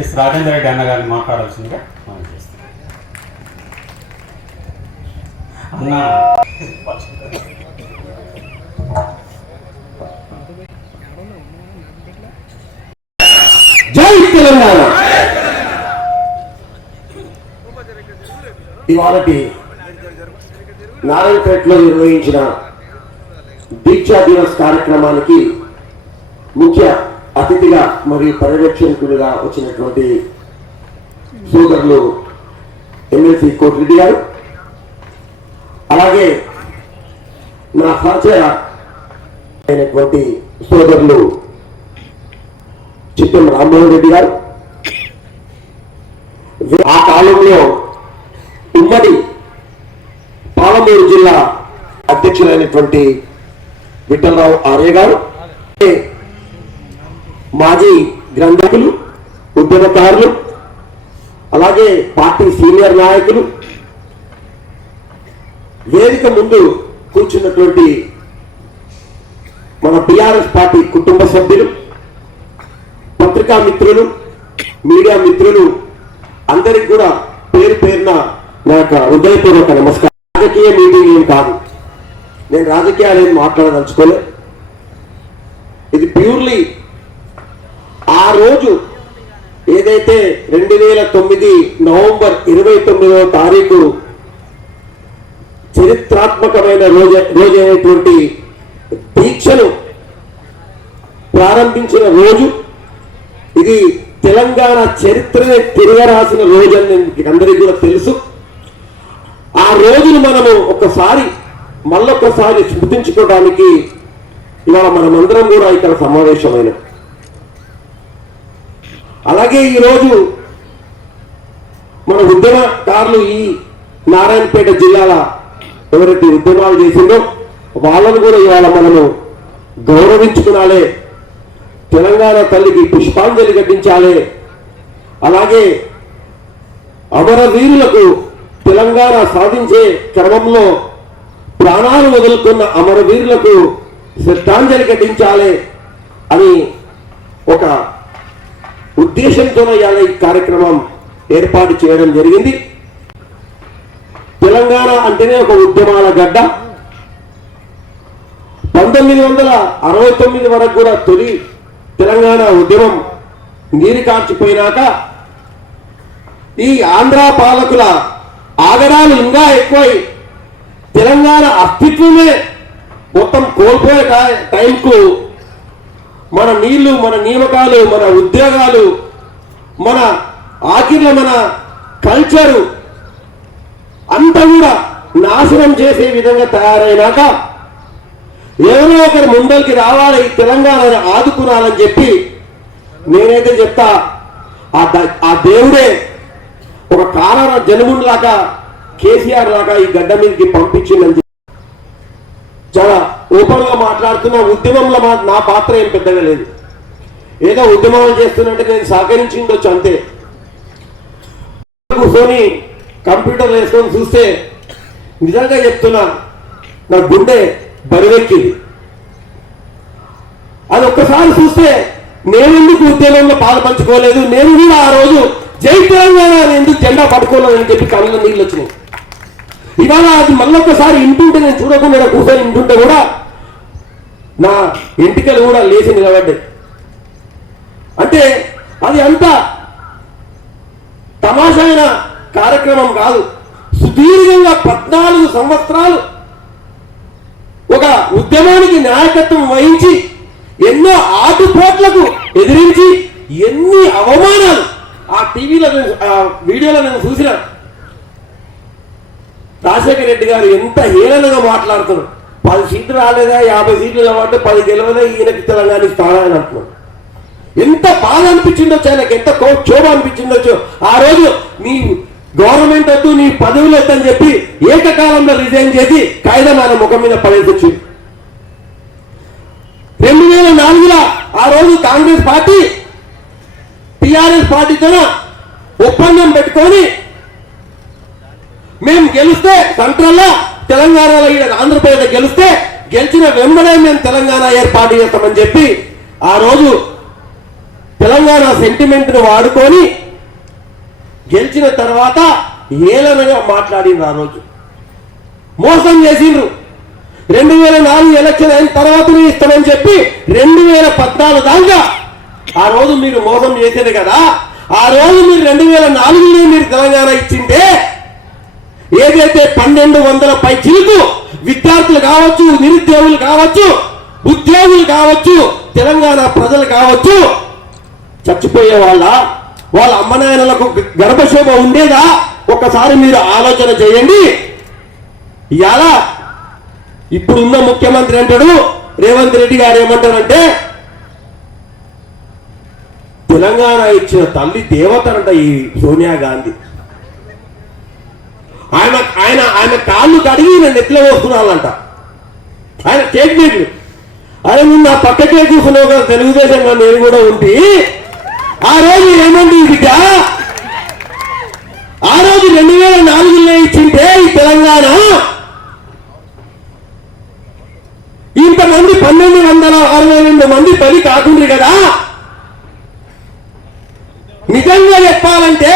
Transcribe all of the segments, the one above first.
Yes Rajendra Reddy అన్నగారిని మాట్లాడాల్సిందిగా మనం చేస్తాం. అన్న జై తెలంగాణ. ఇవాళటి నారాయణపేటలో నిర్వహించిన దీక్షా దివస్ కార్యక్రమానికి ముఖ్య అతిథిగా మరియు పర్యవేక్షకుడిగా వచ్చినటువంటి సోదరులు ఎమ్మెల్సీ కోటిరెడ్డి గారు, అలాగే నా సహచర అయినటువంటి సోదరులు చిట్టం రామ్మోహన్ రెడ్డి గారు, ఆ కాలంలో ఉమ్మడి పాలమూరు జిల్లా అధ్యక్షులైనటువంటి విఠలరావు ఆర్య గారు, మాజీ గ్రంథకులు, ఉద్యమకారులు, అలాగే పార్టీ సీనియర్ నాయకులు, వేదిక ముందు కూర్చున్నటువంటి మన టిఆర్ఎస్ పార్టీ కుటుంబ సభ్యులు, పత్రికా మిత్రులు, మీడియా మిత్రులు అందరికి కూడా పేరు పేరున నా యొక్క హృదయపూర్వక నమస్కారం. రాజకీయ మీటింగ్ ఏం కాదు, నేను రాజకీయాలు ఏం మాట్లాడదలుచుకోలే. ఇది ప్యూర్లీ ఆ రోజు ఏదైతే 2009 నవంబర్ 29వ తారీఖు చరిత్రాత్మకమైన రోజైనటువంటి దీక్షను ప్రారంభించిన రోజు, ఇది తెలంగాణ చరిత్రనే తిరగరాసిన రోజు అని మీకు అందరికీ కూడా తెలుసు. ఆ రోజును మనము మళ్ళొక్కసారి స్మృతించుకోవడానికి ఇవాళ మనమందరం కూడా ఇక్కడ సమావేశమైన. అలాగే ఈరోజు మన ఉద్యమకారులు ఈ నారాయణపేట జిల్లాల ఎవరైతే ఉద్యమాలు చేసిందో వాళ్ళను కూడా ఇవాళ మనము గౌరవించుకునాలే, తెలంగాణ తల్లికి పుష్పాంజలి ఘటించాలి. అలాగే అమరవీరులకు తెలంగాణ సాధించే క్రమంలో ప్రాణాలు వదులుకున్న అమరవీరులకు శ్రద్ధాంజలి ఘటించాలి అని ఒక ఉద్దేశంతో ఇవాళ ఈ కార్యక్రమం ఏర్పాటు చేయడం జరిగింది. తెలంగాణ అంటేనే ఒక ఉద్యమాల గడ్డ. 1969 వరకు కూడా తొలి తెలంగాణ ఉద్యమం నీరు కార్చిపోయినాక ఈ ఆంధ్ర పాలకుల ఆగడాలు ఇంకా ఎక్కువై తెలంగాణ అస్తిత్వమే మొత్తం కోల్పోయే టైంకు మన నీళ్లు, మన నియామకాలు, మన ఉద్యోగాలు, మన ఆఖరిలో మన కల్చరు అంతా కూడా నాశనం చేసే విధంగా తయారైనాక ఎవరో ఒకరు ముందరికి రావాలి, తెలంగాణని ఆదుకునాలని చెప్పి నేనైతే చెప్తా, ఆ దేవుడే ఒక కారణ జనములాగా కేసీఆర్ లాగా ఈ గడ్డ మీదకి పంపించిందని చాలా ఓపెన్ గా మాట్లాడుతున్నా. ఉద్యమంలో నా పాత్ర ఏం పెద్దగా లేదు, ఏదో ఉద్యమాలు చేస్తున్నట్టు నేను సహకరించి ఉండొచ్చు అంతే. కూర్చొని కంప్యూటర్ వేసుకొని చూస్తే నిజంగా చెప్తున్నా నా గుండె బరువెక్కింది. అది ఒక్కసారి చూస్తే నేనెందుకు ఉద్యమంలో పాల్పంచుకోలేదు, నేను కూడా ఆ రోజు జై తెలంగాణ ఎందుకు జెండా పట్టుకోలేదని చెప్పి కళ్ళలో నీళ్ళు వచ్చినాయి. ఇవాళ అది మళ్ళొక్కసారి ఇంటుంటే, నేను చూడకుండా కూర్చొని ఇంటుంటే కూడా నా ఎంటికలు కూడా లేచి నిలబడ్డాయి. అంటే అది అంత తమాషైన కార్యక్రమం కాదు. సుదీర్ఘంగా 14 సంవత్సరాలు ఒక ఉద్యమానికి నాయకత్వం వహించి ఎన్నో ఆటుపోట్లకు ఎదిరించి ఎన్ని అవమానాలు ఆ టీవీలో వీడియోలో నేను చూసిన. రాజశేఖర రెడ్డి గారు ఎంత హేళనగా మాట్లాడుతున్నారు. 10 సీట్లు రాలేదా, 50 సీట్లు కాబట్టి 10 గెలవదా, ఈయనకి తెలంగాణ స్థానాన్ని అంటున్నాడు. ఎంత బాధ అనిపించిండొచ్చు ఆయనకి, ఎంత క్షోభ అనిపించిండొచ్చు. ఆ రోజు నీ గవర్నమెంట్ వద్దు, నీ పదవులు వద్దని చెప్పి ఏకకాలంలో రిజైన్ చేసి కాయిదా ఆయన ముఖం మీద పడేసి వచ్చింది. 2004లో ఆ రోజు కాంగ్రెస్ పార్టీ టిఆర్ఎస్ పార్టీతో ఒప్పందం పెట్టుకొని మేము గెలిస్తే సెంట్రల్లో తెలంగాణలో ఆంధ్రప్రదేశ్ గెలిస్తే గెలిచిన వెంబడే మేము తెలంగాణ ఏర్పాటు చేస్తామని చెప్పి ఆ రోజు తెలంగాణ సెంటిమెంట్ను వాడుకొని గెలిచిన తర్వాత ఏలనగా మాట్లాడిండ్రు. ఆ రోజు మోసం చేసిండ్రు. 2004 ఎలక్షన్ అయిన తర్వాతనే ఇస్తామని చెప్పి 2014 దాకా ఆ రోజు మీరు మోసం చేసేది కదా. ఆ రోజు మీరు 2004లో మీరు తెలంగాణ ఇచ్చింటే ఏదైతే 1200 పై చిలుకు విద్యార్థులు కావచ్చు, నిరుద్యోగులు కావచ్చు, ఉద్యోగులు కావచ్చు, తెలంగాణ ప్రజలు కావచ్చు చచ్చిపోయే వాళ్ళ అమ్మనాయనలకు గర్భశోభ ఉండేదా? ఒక్కసారి మీరు ఆలోచన చేయండి. ఇలా ఇప్పుడున్న ముఖ్యమంత్రి అంటాడు, రేవంత్ రెడ్డి గారు ఏమంటారంటే తెలంగాణ ఇచ్చిన తల్లి దేవతనంట ఈ సోనియా గాంధీ. ఆయన కాళ్ళు కడిగి నేను ఎట్లా వస్తున్నానంట. ఆయన స్టేట్మెంట్లు ఆయన నువ్వు నా పక్కకే కూర్చున్నావు కదా తెలుగుదేశంలో నేను కూడా ఉండి ఆ రోజు ఏమండి బిడ్డ, ఆ రోజు 2004లో ఇచ్చింటే ఈ తెలంగాణ ఇంతమంది 1262 మంది బలి కాకుండా కదా. నిజంగా చెప్పాలంటే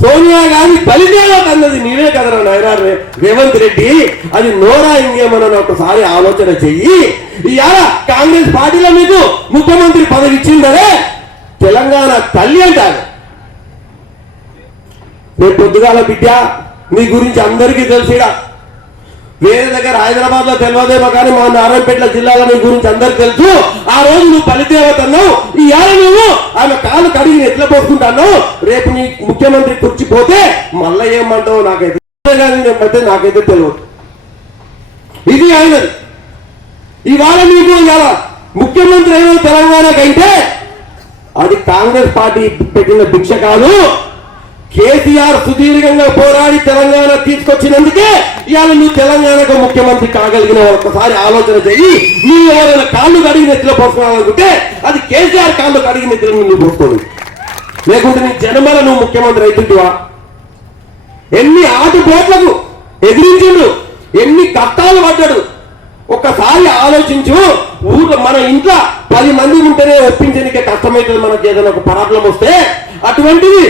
సోనియా గాంధీ బలిదేవత అన్నది నీవే కదరా నాయన రేవంత్ రెడ్డి. అది నోరా ఇంకేమన్నా ఒకసారి ఆలోచన చెయ్యి. ఇవాళ కాంగ్రెస్ పార్టీలో మీకు ముఖ్యమంత్రి పదవి ఇచ్చిందరే తెలంగాణ తల్లి అంటారు. రేపు పొద్దుగాల బిడ్డ మీ గురించి అందరికీ తెలిసిడా. వేరే దగ్గర హైదరాబాద్ లో తెలియదేమో కానీ మా నారాయణపేట జిల్లాలో నీ గురించి అందరికి తెలుసు. ఆ రోజు నువ్వు బలిదేవత అన్నావు. ఈ ఏళ్ళ నువ్వు ఆమె కాలు కడిగి ఎట్లా పోసుకుంటాను. రేపు నీ ముఖ్యమంత్రి కూర్చిపోతే మళ్ళా ఏమంటావు నాకైతే తెలియదు. ఇది ఆయనది. ఇవాళ మీకు ఇవాళ ముఖ్యమంత్రి అయిన తెలంగాణకైతే అది కాంగ్రెస్ పార్టీ పెట్టిన భిక్ష కాదు. కేసీఆర్ సుదీర్ఘంగా పోరాడి తెలంగాణ తీసుకొచ్చినందుకే ఇవాళ నువ్వు తెలంగాణకు ముఖ్యమంత్రి కాగలిగిన ఒక్కసారి ఆలోచన చెయ్యి. నువ్వు ఎవరైనా కాళ్ళు కడిగి నెత్తిలో పోసుకోవాలనుకుంటే అది కేసీఆర్ కాళ్ళు కడిగి నెత్తిలో నువ్వు పోసుకోడు. లేకుంటే నీ జన్మల నువ్వు ముఖ్యమంత్రి అవుతుంటివా? ఎన్ని ఆటుపోట్లకు ఎదిరించిండు, ఎన్ని కష్టాలు పడ్డాడు. ఒక్కసారి ఆలోచించు. ఊర్లో మన ఇంట్లో 10 మంది ఉంటేనే ఒప్పించడానికే కష్టమవుతుంది మనకి ఏదైనా ఒక ప్రాబ్లం వస్తే. అటువంటిది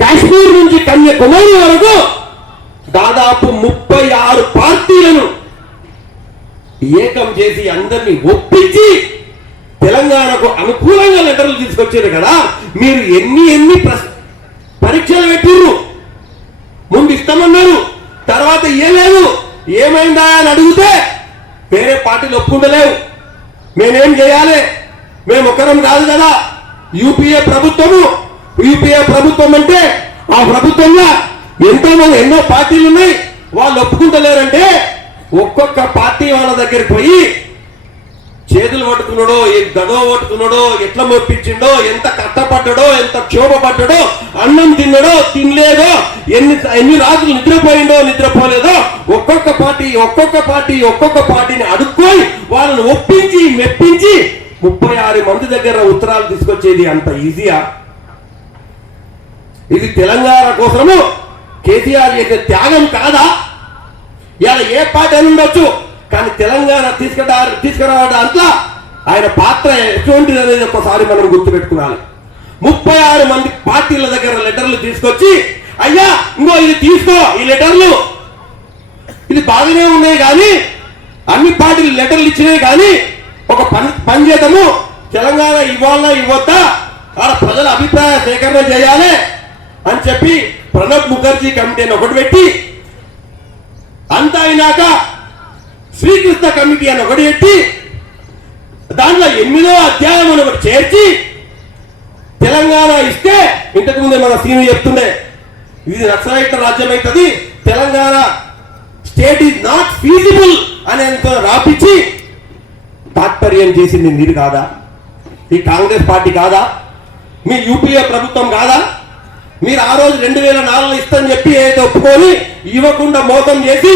కాశ్మీర్ నుంచి కన్యాకుమారి వరకు దాదాపు 36 పార్టీలను ఏకం చేసి అందరినీ ఒప్పించి తెలంగాణకు అనుకూలంగా లెటర్లు తీసుకొచ్చారు కదా. మీరు ఎన్ని పరీక్షలు పెట్టిర్రు. ముందు ఇస్తామన్నారు, తర్వాత లేదు ఏమైందా అని అడిగితే వేరే పార్టీలు ఒప్పుకుంటలేవు. మేమేం చేయాలి, మేము ఒకరం కాదు కదా. యూపీఏ ప్రభుత్వం అంటే ఆ ప్రభుత్వంలో ఎన్నో పార్టీలు ఉన్నాయి. వాళ్ళు ఒప్పుకుంటలేరంటే ఒక్కొక్క పార్టీ వాళ్ళ దగ్గరికి పోయి చేతులు పట్టుకున్నాడో, గదో పట్టుకున్నాడో, ఎట్లా మొప్పించిండో, ఎంత కష్టపడ్డాడో, ఎంత క్షోభపడ్డాడో, అన్నం తిన్నాడో తినలేదో, ఎన్ని రాత్రులు నిద్రపోలేదో ఒక్కొక్క పార్టీని అడుక్కొని వాళ్ళని ఒప్పించి మెప్పించి 36 మంది దగ్గర ఉత్తరాలు తీసుకొచ్చేది అంత ఈజీయా? ఇది తెలంగాణ కోసము కేసీఆర్ చేసే త్యాగం కాదా? ఇలా ఏ పార్టీ అని ఉండొచ్చు, కానీ తెలంగాణ తీసుకురావడం అంతా ఆయన పాత్ర ఎటువంటిది అనేది ఒకసారి మనం గుర్తుపెట్టుకోవాలి. 36 మంది పార్టీల దగ్గర లెటర్లు తీసుకొచ్చి, అయ్యా ఇంకో ఇది తీసుకో, ఈ లెటర్లు ఇది బాగానే ఉన్నాయి కానీ అన్ని పార్టీలు లెటర్లు ఇచ్చినాయి కానీ ఒక పని చేద్దాము, తెలంగాణ ఇవ్వాలా ఇవ్వద్దా అలా ప్రజల అభిప్రాయ సేకరణ చేయాలి అని చెప్పి ప్రణబ్ ముఖర్జీ కమిటీని ఒకటి పెట్టి, అంతా అయినాక శ్రీకృష్ణ కమిటీ అని ఒకటి పెట్టి దాంట్లో 8వ అధ్యాయం అని ఒకటి చేర్చి తెలంగాణ ఇస్తే ఇంతకు ముందే మన సీను చెప్తుండే ఇది నక్సలైట్ రాజ్యం అవుతుంది, Telangana state is not feasible అని రాపించి తాత్పర్యం చేసింది మీరు కాదా? ఈ కాంగ్రెస్ పార్టీ కాదా? మీ యూపీఏ ప్రభుత్వం కాదా? మీరు ఆ రోజు 2004లో ఇస్తని చెప్పి ఏదైతే ఒప్పుకొని ఇవ్వకుండా మోసం చేసి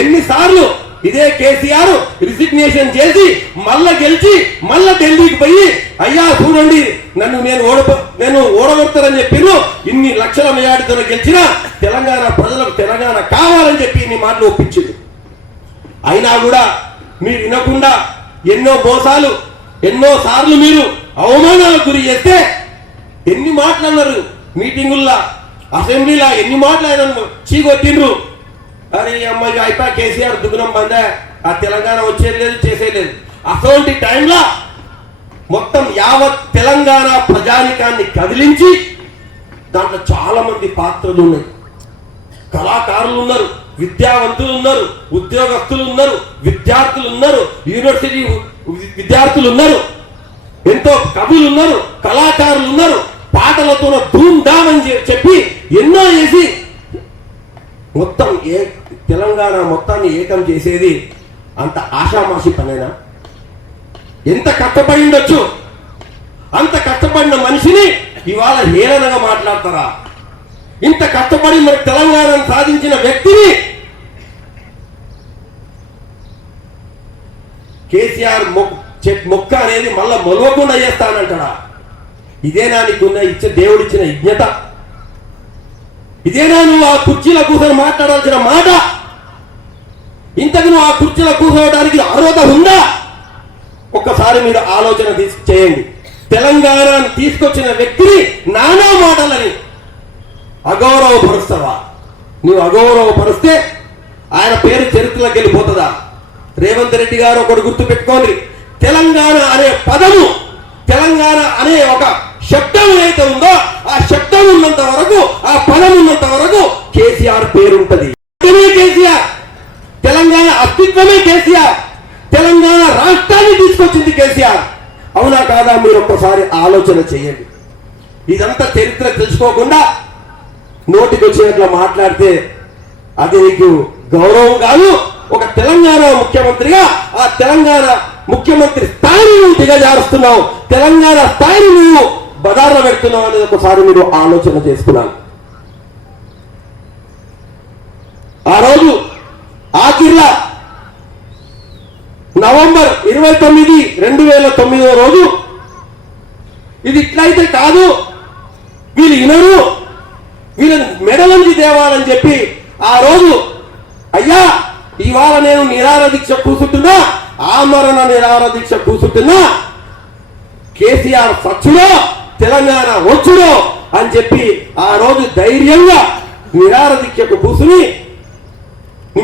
ఎన్నిసార్లు ఇదే కేసీఆర్ రిజిగ్నేషన్ చేసి మళ్ళా గెలిచి మళ్ళా ఢిల్లీకి పోయి అయ్యా చూడండి నేను ఓడగొడతానని చెప్పిను, ఇన్ని లక్షల మెజారిటీతో గెలిచిన తెలంగాణ ప్రజలకు తెలంగాణ కావాలని చెప్పి ఇన్ని మాటలు ఒప్పించింది. అయినా కూడా మీరు వినకుండా ఎన్నో మోసాలు ఎన్నో సార్లు మీరు అవమానాలకు గురి చేస్తే ఎన్ని మాట్లాడినారు మీటింగుల్లో, అసెంబ్లీలో ఎన్ని మాట్లాడినారు, చీకొట్టిండ్రు. అరే అమ్మాయి అయిపోయి కేసీఆర్ దుగ్నం బందే, ఆ తెలంగాణ వచ్చేది లేదు చేసేది లేదు. అటువంటి టైంలో మొత్తం యావత్ తెలంగాణ ప్రజానికాన్ని కదిలించి దాంట్లో చాలా మంది పాత్రలు ఉన్నాయి. కళాకారులు ఉన్నారు, విద్యావంతులు ఉన్నారు, ఉద్యోగస్తులు ఉన్నారు, విద్యార్థులు ఉన్నారు, యూనివర్సిటీ విద్యార్థులు ఉన్నారు, ఎంతో కవులు ఉన్నారు, కళాకారులు ఉన్నారు. పాటలతో ధూమ్ ధామ్ అని చెప్పి ఎన్నో చేసి మొత్తం తెలంగాణ మొత్తాన్ని ఏకం చేసేది అంత ఆషామాషి పనేనా? ఎంత కష్టపడి ఉండొచ్చు. అంత కష్టపడిన మనిషిని ఇవాళ హేళనగా మాట్లాడతారా? ఇంత కష్టపడి మన తెలంగాణను సాధించిన వ్యక్తిని కేసీఆర్ మొక్క అనేది మళ్ళా మొలవకుండా చేస్తానంటాడా? ఇదేనా నీకున్న దేవుడిచ్చిన యజ్ఞత? ఇదేనా నువ్వు ఆ కుర్చీల కూర్చొని మాట్లాడాల్సిన మాట? ఇంతకు నువ్వు ఆ కుర్చీలో కూర్చోవడానికి అర్హత ఉందా? ఒక్కసారి మీరు ఆలోచన చేయండి. తెలంగాణను తీసుకొచ్చిన వ్యక్తిని నానా మాటలని అగౌరవపరుస్తావా? నువ్వు అగౌరవపరిస్తే ఆయన పేరు చరిత్రలోకి వెళ్ళిపోతుందా? రేవంత్ రెడ్డి గారు ఒకటి గుర్తు పెట్టుకోండి, తెలంగాణ అనే పదము, తెలంగాణ అనే ఒక శబ్దం ఏదైతే ఉందో ఆ శబ్దం ఉన్నంత వరకు, ఆ పదం ఉన్నంత వరకు కేసీఆర్ పేరు ఉంటుంది. కేసీఆర్ తెలంగాణ అస్తిత్వమే కేసీఆర్. తెలంగాణ రాష్ట్రాన్ని తీసుకొచ్చింది కేసీఆర్. అవునా కాదా? మీరు ఒక్కసారి ఆలోచన చేయండి. ఇదంతా చరిత్ర తెలుసుకోకుండా నోటికి వచ్చినట్లు మాట్లాడితే అది నీకు గౌరవం కాదు. ఒక తెలంగాణ ముఖ్యమంత్రిగా ఆ తెలంగాణ ముఖ్యమంత్రి స్థాయిని నువ్వు దిగజారుస్తున్నావు, తెలంగాణ స్థాయిని నువ్వు బదార్న పెడుతున్నావు అనేది ఒకసారి మీరు ఆలోచన చేసుకున్నాను. ఆ రోజు ఆఖిర్లా నవంబర్ 29, 2009 రోజు ఇది ఇట్లయితే కాదు, వీళ్ళు వినరు, వీళ్ళని మెడలంచి తేవాలని చెప్పి ఆ రోజు అయ్యా ఇవాళ నేను నిరాహార దీక్ష కూర్చుంటున్నా, ఆమరణ నిరాహార దీక్ష కూర్చుంటున్నా, కేసీఆర్ సచ్చుడో తెలంగాణ వచ్చుడో అని చెప్పి ఆ రోజు ధైర్యంగా నిరాహార దీక్షకు కూర్చుని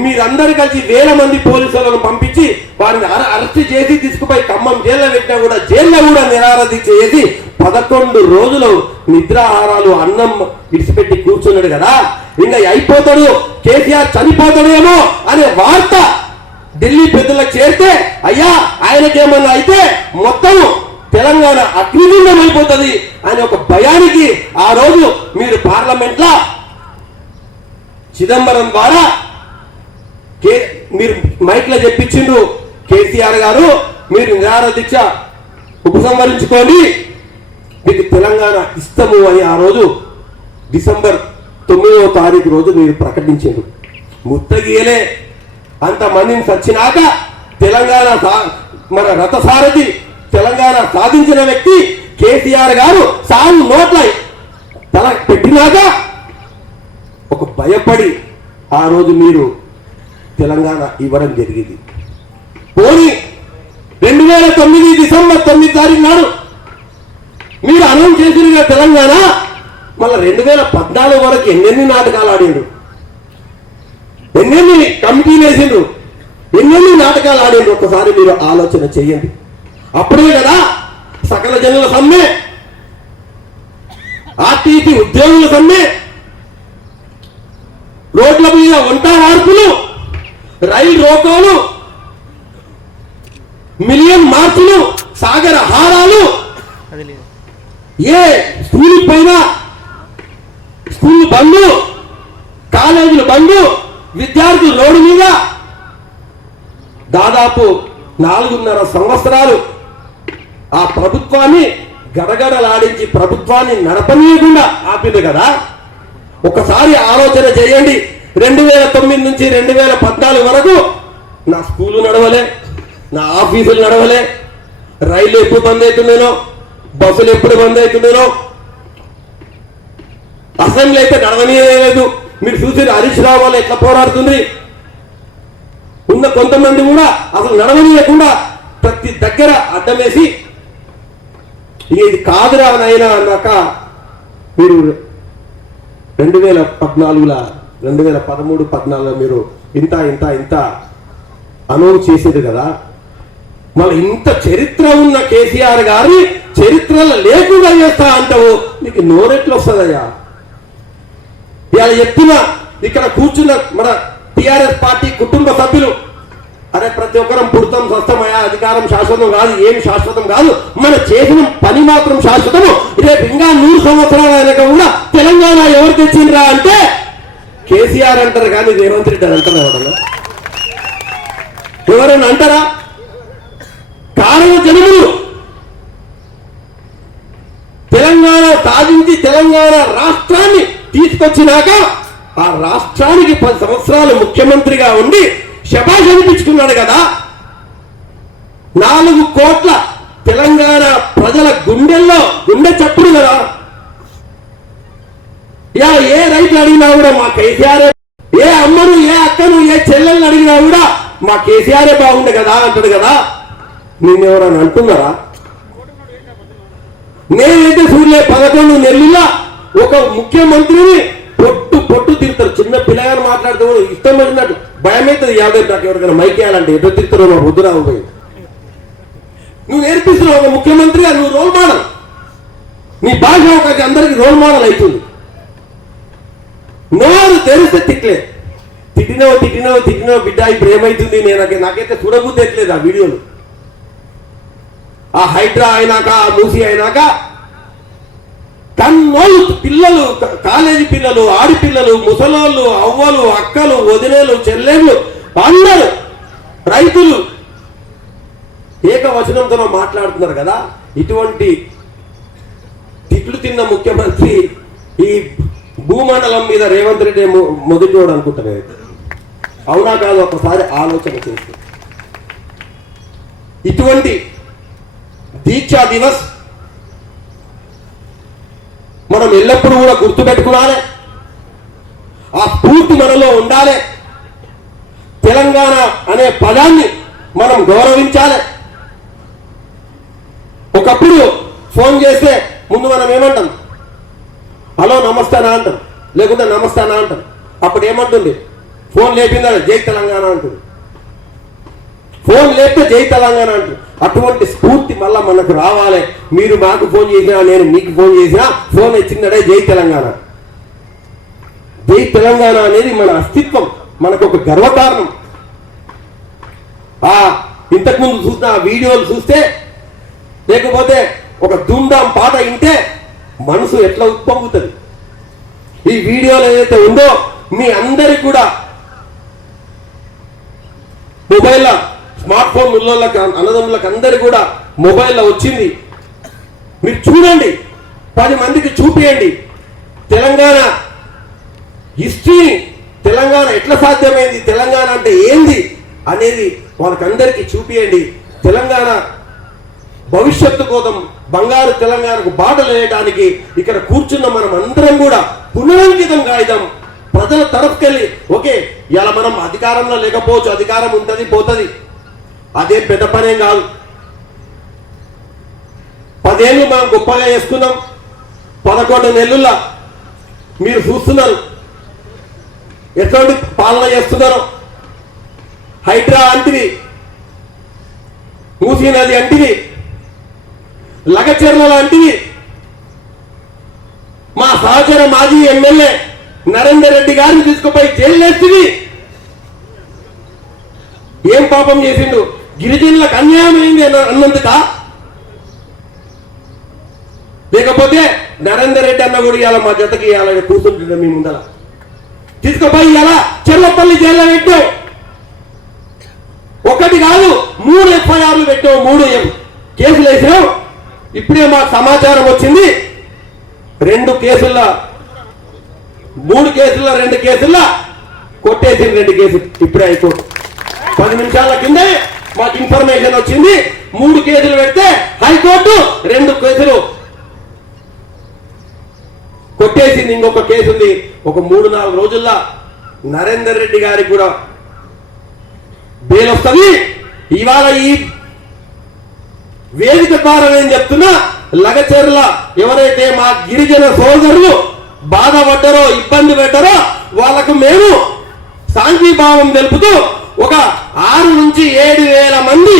మీరందరూ కలిసి వేల మంది పోలీసులను పంపించి వారిని అరెస్ట్ చేసి తీసుకుపోయి ఖమ్మం జైల్లో పెట్టినా కూడా జైల్లో కూడా నిరాహార దీక్ష చేసి 11 రోజులు నిద్రాహారాలు అన్నం విడిచిపెట్టి కూర్చున్నాడు కదా. ఇంకా అయిపోతాడు, కేసీఆర్ చనిపోతాడేమో అనే వార్త ఢిల్లీ పెద్దలకు చేరితే అయ్యా ఆయనకేమన్నా అయితే మొత్తం తెలంగాణ అగ్నిగుండం అయిపోతుంది అని ఒక భయానికి ఆ రోజు మీరు పార్లమెంట్ లో చిదంబరం ద్వారా మీరు మైక్ లో చెప్పించిండ్రు, కేసీఆర్ గారు మీరు నిరాహార దీక్ష ఉపసంహరించుకోండి, మీకు తెలంగాణ ఇష్టము అని ఆ రోజు డిసెంబర్ 9వ తారీఖు రోజు మీరు ప్రకటించారు. ముత్తగియలే అంతమందిని సచ్చినాక తెలంగాణ మన రథసారథి తెలంగాణ సాధించిన వ్యక్తి కేసీఆర్ గారు సాగు నోట్ల తల పెట్టినాక ఒక భయపడి ఆ రోజు మీరు తెలంగాణ ఇవ్వడం జరిగింది. పోనీ 2009 డిసెంబర్ 9 తారీఖు నాడు మీరు అనౌన్స్ చేసిన తెలంగాణ మళ్ళీ 2014 వరకు ఎన్నెన్ని నాటకాలు ఆడిండ్రు, ఎన్నెన్ని కమిటీలు వేసిండ్రు, ఎన్నెన్ని నాటకాలు ఆడిండ్రు ఒక్కసారి మీరు ఆలోచన చేయండి. అప్పుడే కదా సకల జనుల సమ్మె, ఆర్టీసీ ఉద్యోగుల సమ్మె, రోడ్ల మీద వంట మార్పులు, రైలు రోకోలు, మిలియన్ మార్పులు, సాగర హారాలు, ఏ స్కూల్ పైన స్కూల్ బంధు, కాలేజీలు బంధు, విద్యార్థులు రోడ్డు మీద దాదాపు 4.5 సంవత్సరాలు ఆ ప్రభుత్వాన్ని గడగడలాడించి ప్రభుత్వాన్ని నడపనీయకుండా ఆపింది కదా. ఒకసారి ఆలోచన చేయండి. 2009 నుంచి 2014 వరకు నా స్కూలు నడవలే, నా ఆఫీసులు నడవలే, రైలు ఎప్పుడు బంద్ అవుతుందేనో, బస్సులు ఎప్పుడు బంద్ అవుతుందేనో, అసెంబ్లీ అయితే నడవనీయలేదు. మీరు చూసి హరీష్ రావు వాళ్ళు ఎట్లా పోరాడుతుంది, ఉన్న కొంతమంది కూడా అసలు నడవనీయకుండా ప్రతి దగ్గర అడ్డం వేసి ఇక ఇది కాదురా నాయనా అన్నాక మీరు 2014లో 2013-14 మీరు ఇంత అనౌన్స్ చేసేది కదా. మళ్ళీ ఇంత చరిత్ర ఉన్న కేసీఆర్ గారి చరిత్రలో లేకుండా చేస్తా అంటావు, నీకు నోరెట్లు వస్తుందయ్యా? ఇవాళ చెప్తున్నా, ఇక్కడ కూర్చున్న మన టిఆర్ఎస్ పార్టీ కుటుంబ సభ్యులు, అరే ప్రతి ఒక్కరం పుడతాం స్వస్థమయ్యా, అధికారం శాశ్వతం కాదు, ఏమి శాశ్వతం కాదు, మన చేసిన పని మాత్రం శాశ్వతము. రేపు ఇంకా 100 సంవత్సరాల వెనక కూడా తెలంగాణ ఎవరు తెచ్చిండ్రా అంటే కేసీఆర్ అంటారు, కానీ రేవంత్ రెడ్డి అంటారు ఎవరైనా అంటారా? కారణ జనములు తెలంగాణ సాధించి తెలంగాణ రాష్ట్రాన్ని తీసుకొచ్చినాక ఆ రాష్ట్రానికి 10 సంవత్సరాలు ముఖ్యమంత్రిగా ఉండి శభాష్ అనిపించుకున్నాడు కదా. 4 కోట్ల తెలంగాణ ప్రజల గుండెల్లో గుండె చప్పుడు కదా. ఏ రైతు అడిగినా కూడా మా కేసీఆర్, ఏ అమ్మను, ఏ అక్కను, ఏ చెల్లెల్ని అడిగినా కూడా మా కేసీఆరే బాగుండే కదా అంటాడు కదా. నేనెవరని అంటున్నారా? నేనైతే చూడలే 11 నెలల్లో ఒక ముఖ్యమంత్రిని పొట్టు తిరుగుతారు. చిన్న పిల్లగారు మాట్లాడితే కూడా ఇష్టం వచ్చినట్టు భయం అవుతుంది. యాదవ్ నాకు ఎవరికైనా మైక్ వేయాలంటే ఎటో తిరుగుతారో మా వద్దురా పోయి. నువ్వు నేర్పిస్తున్నావు ఒక ముఖ్యమంత్రిగా, నువ్వు రోల్ మోడల్. నీ భాష ఒక అందరికి రోల్ మోడల్ అవుతుంది. నోరు తెరిస్తే తిట్టినో బిడ్డ ఇప్పుడు ఏమైతుంది. నాకైతే చూడబుద్ధి ఎట్లేదు ఆ వీడియోలు. ఆ హైడ్రా అయినాక, ఆ మూసి అయినాక కన్నోళ్ళు పిల్లలు, కాలేజీ పిల్లలు, ఆడిపిల్లలు, ముసలోళ్ళు, అవ్వలు, అక్కలు, వదిలేలు, చెల్లెళ్ళు, అందరూ రైతులు ఏకవచనంతో మాట్లాడుతున్నారు కదా. ఇటువంటి తిట్లు తిన్న ముఖ్యమంత్రి ఈ భూమండలం మీద రేవంత్ రెడ్డి మొదటివాడు అనుకుంటున్నారు. అవునా కాదు? ఒకసారి ఆలోచన చేస్తే ఇటువంటి దీక్షా దివస్ మనం ఎల్లప్పుడూ కూడా గుర్తుపెట్టుకోవాలి. ఆ స్ఫూర్తి మనలో ఉండాలి. తెలంగాణ అనే పదాన్ని మనం గౌరవించాలి. ఒకప్పుడు ఫోన్ చేస్తే ముందు మనం ఏమంటాం? హలో నమస్తానా అంటాం, లేకుంటే నమస్తానా అంటాం. అప్పుడు ఏమంటుంది? ఫోన్ లేపిందా జై తెలంగాణ అంటుంది. ఫోన్ లేపితే జై తెలంగాణ అంటుంది. అటువంటి స్ఫూర్తి మళ్ళా మనకు రావాలి. మీరు మాకు ఫోన్ చేసినా, నేను మీకు ఫోన్ చేసినా, ఫోన్ వచ్చిందడే జై తెలంగాణ. జై తెలంగాణ అనేది మన అస్తిత్వం, మనకు ఒక గర్వకారణం. ఇంతకుముందు చూసిన ఆ వీడియోలు చూస్తే, లేకపోతే ఒక ధూమ్ధాం పాట వింటే మనసు ఎట్లా ఉప్పొంగుతుంది. ఈ వీడియోలో ఏదైతే ఉందో మీ అందరికి కూడా మొబైల్లో, స్మార్ట్ ఫోన్ ఉన్నోళ్ళకి, అన్నదమ్ములకు అందరికి కూడా మొబైల్లో వచ్చింది. మీరు చూడండి, 10 మందికి చూపియండి. తెలంగాణ హిస్టరీని, తెలంగాణ ఎట్లా సాధ్యమైంది, తెలంగాణ అంటే ఏంది అనేది వాళ్ళకందరికీ చూపియండి. తెలంగాణ భవిష్యత్తు కోసం, బంగారు తెలంగాణకు బాటలు వేయడానికి ఇక్కడ కూర్చున్న మనం అందరం కూడా పునరంకితం కాయిదాం. ప్రజల తరఫుకెళ్ళి ఓకే, ఇలా మనం అధికారంలో లేకపోవచ్చు, అధికారం ఉంటుంది పోతుంది, అదే పెద్ద పనేం కాదు. 10 ఏళ్ళు మనం గొప్పగా చేసుకున్నాం. 11 నెలల్లో మీరు చూస్తున్నారు ఎటువంటి పాలన చేస్తున్నారు. హైడ్రా అంటివి, మూసీ నది అంటివి, లగచెర్ల లాంటివి. మా సహచర మాజీ ఎమ్మెల్యే నరేందర్ రెడ్డి గారిని తీసుకుపోయి జైలు వేస్తుంది. ఏం పాపం చేసిండు? గిరిజనులకు అన్యాయం అయింది అన్నందుక? లేకపోతే నరేందర్ రెడ్డి అన్న కూడా ఇవాళ మా జతకి ఇవాళ కూర్చుంటుండే మీ ముందర తీసుకుపోయి ఇలా చెర్లపల్లి జైల్లో పెట్టావు. 1 కాదు 3 FIRలు పెట్టావు, 3 కేసులు వేసావు. ఇప్పుడే మాకు సమాచారం వచ్చింది, 2 కేసుల్లో 3 కేసుల్లో 2 కేసుల్లో కొట్టేసింది. 2 కేసులు ఇప్పుడే హైకోర్టు 10 నిమిషాల కిందే మాకు ఇన్ఫర్మేషన్ వచ్చింది. 3 కేసులు పెడితే హైకోర్టు 2 కేసులు కొట్టేసింది. ఇంకొక కేసు ఉంది. ఒక 3-4 రోజుల్లో నరేందర్ రెడ్డి గారికి కూడా బెయిల్ వస్తుంది. ఇవాళ ఈ వేదిక ద్వారా నేను చెప్తున్నా, లగచెర్ల ఎవరైతే మా గిరిజన సోదరులు బాధపడ్డారో ఇబ్బంది పెట్టారో వాళ్ళకు మేము సాంఘీభావం తెలుపుతూ ఒక 6 నుంచి 7 వేల మంది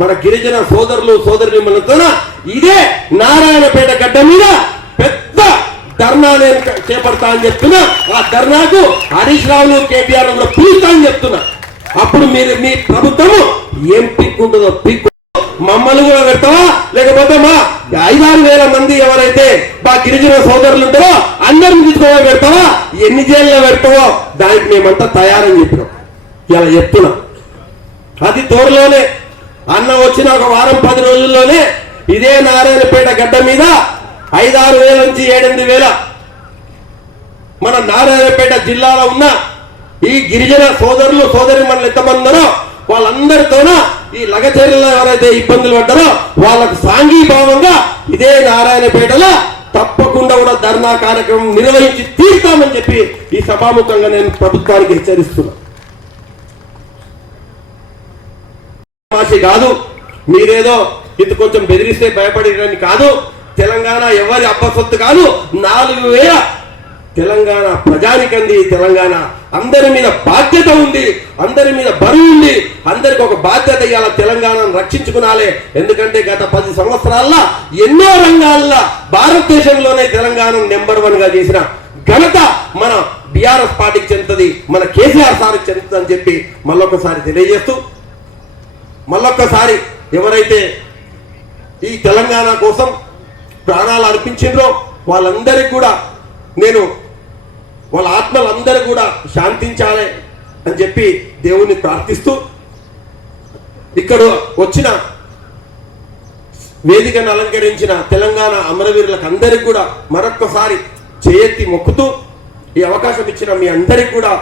మన గిరిజన సోదరులు సోదరులతో ఇదే నారాయణపేట గడ్డ మీద పెద్ద ధర్నా నేను చేపడతా అని చెప్తున్నా. ఆ ధర్నాకు హరీష్ రావులు కేటీఆర్ కూడా పిలుస్తా అని చెప్తున్నా. అప్పుడు మీరు మీ ప్రభుత్వము ఏం పిక్కుంటుందో పిక్కు మమ్మల్ని కూడా పెడతావా, లేకపోతే మా 5-6 వేల మంది ఎవరైతే మా గిరిజన సోదరులు ఉంటారో అందరిని తీసుకోవా పెడతావా, ఎన్ని జైల్లో పెడతావో దానికి మేమంతా తయారని చెప్పినాం. ఇలా చెప్తున్నా. అది త్వరలోనే అన్న వచ్చిన ఒక వారం 10 రోజుల్లోనే ఇదే నారాయణపేట గడ్డ మీద 5-6 వేల నుంచి 7-8 వేల మన నారాయణపేట జిల్లాలో ఉన్న ఈ గిరిజన సోదరులు సోదరి మనలు ఎంతమందినో వాళ్ళందరితోన ఈ లగచెర్లలో ఎవరైతే ఇబ్బందులు పడ్డారో వాళ్ళకు సాంఘీభావంగా ఇదే నారాయణపేటలో తప్పకుండా కూడా ధర్నా కార్యక్రమం నిర్వహించి తీరుతామని చెప్పి ఈ సభాముఖంగా నేను ప్రభుత్వానికి హెచ్చరిస్తున్నా. కాదు మీరేదో ఇది కొంచెం బెదిరిస్తే భయపడేదని కాదు. తెలంగాణ ఎవరి అబ్బసొత్తు కాదు. 4,000 తెలంగాణ ప్రజానికంది. తెలంగాణ అందరి మీద బాధ్యత ఉంది, అందరి మీద బరువు ఉంది. అందరికి ఒక బాధ్యత ఇవ్వాలి, తెలంగాణను రక్షించుకునాలి. ఎందుకంటే గత 10 సంవత్సరాల్లో ఎన్నో రంగాల్లో భారతదేశంలోనే తెలంగాణను నెంబర్ 1 గా చేసిన ఘనత మన బీఆర్ఎస్ పార్టీకి చెందుతుంది, మన కేసీఆర్ సార్కి చెందుతుంది అని చెప్పి మళ్ళొకసారి తెలియజేస్తూ, మళ్ళొక్కసారి ఎవరైతే ఈ తెలంగాణ కోసం ప్రాణాలు అర్పించిండ్రో వాళ్ళందరికీ కూడా నేను వాళ్ళ ఆత్మలందరూ కూడా శాంతించాలి అని చెప్పి దేవుణ్ణి ప్రార్థిస్తూ, ఇక్కడ వచ్చిన వేదికను అలంకరించిన తెలంగాణ అమరవీరులకు అందరికీ కూడా మరొక్కసారి చేయెత్తి మొక్కుతూ ఈ అవకాశం ఇచ్చిన మీ అందరికీ కూడా